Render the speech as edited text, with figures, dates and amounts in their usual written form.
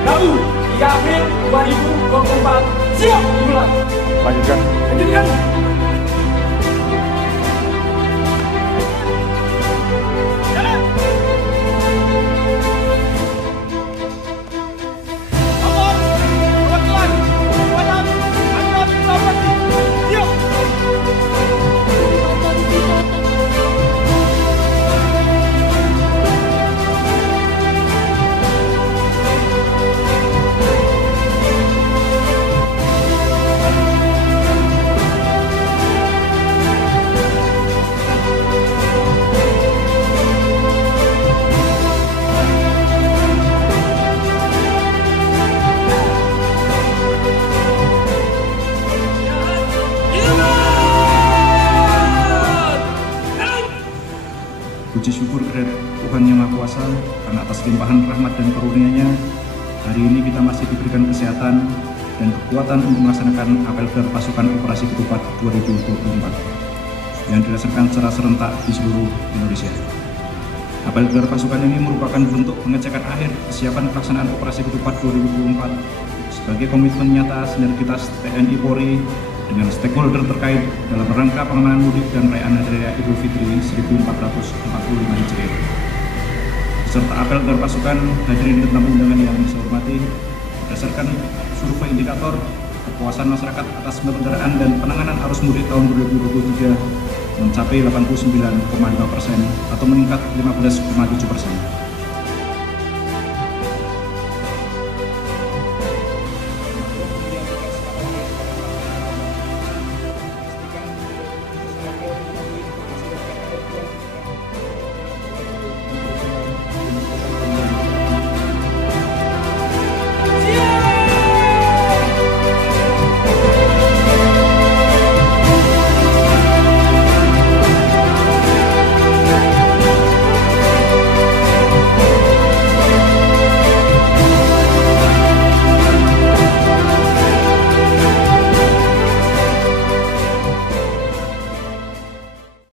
KU 3 April 2024 siap dimulai. Lanjutkan. Lanjutkan. Jalan. Nomor 28 Komandan Angkatan Operasi siap. Puji syukur kehadirat Tuhan Yang Maha Kuasa, karena atas limpahan rahmat dan karunia-Nya, hari ini kita masih diberikan kesehatan dan kekuatan untuk melaksanakan apel gelar pasukan operasi ketupat 2024 yang dilaksanakan secara serentak di seluruh Indonesia. Apel gelar pasukan ini merupakan bentuk pengecekan akhir kesiapan pelaksanaan operasi ketupat 2024 sebagai komitmen nyata sinergitas TNI Polri dengan stakeholder terkait dalam rangka pengamanan mudik dan perayaan Hari Raya Idul Fitri 1445 Hijriah. Beserta apel gelar pasukan, hadirin dan tamu undangan yang saya hormati, berdasarkan survei indikator kepuasan masyarakat atas penyelenggaraan dan penanganan arus mudik tahun 2023 mencapai 89,2% atau meningkat 15,7%.